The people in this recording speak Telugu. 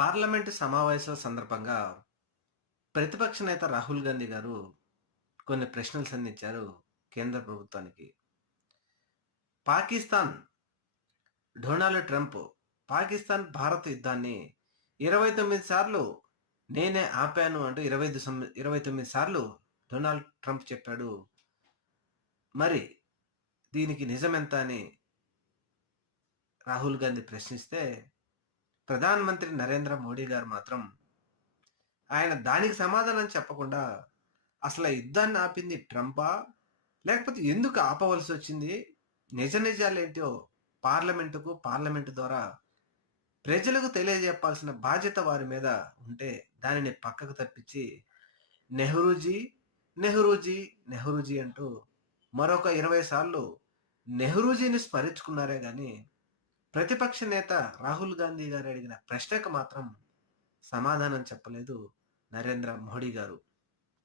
పార్లమెంటు సమావేశాల సందర్భంగా ప్రతిపక్ష నేత రాహుల్ గాంధీ గారు కొన్ని ప్రశ్నలు సంధించారు కేంద్ర ప్రభుత్వానికి. పాకిస్తాన్ డొనాల్డ్ ట్రంప్ పాకిస్తాన్ భారత్ యుద్ధాన్ని 29 సార్లు నేనే ఆపాను అంటూ 29 సార్లు డొనాల్డ్ ట్రంప్ చెప్పాడు. మరి దీనికి నిజమెంత అని రాహుల్ గాంధీ ప్రశ్నిస్తే ప్రధానమంత్రి నరేంద్ర మోడీ గారు మాత్రం ఆయన దానికి సమాధానం చెప్పకుండా అసలు ఆ యుద్ధాన్ని ఆపింది ట్రంపా? లేకపోతే ఎందుకు ఆపవలసొచ్చింది? నిజ నిజాలేంటో పార్లమెంటు ద్వారా ప్రజలకు తెలియజెప్పాల్సిన బాధ్యత వారి మీద ఉంటే దానిని పక్కకు తప్పించి నెహ్రూజీ, నెహ్రూజీ, నెహ్రూజీ అంటూ మరొక 20 సార్లు నెహ్రూజీని స్మరించుకున్నారే గాని ప్రతిపక్ష నేత రాహుల్ గాంధీ గారు అడిగిన ప్రశ్నకు మాత్రం సమాధానం చెప్పలేదు నరేంద్ర మోడీ గారు.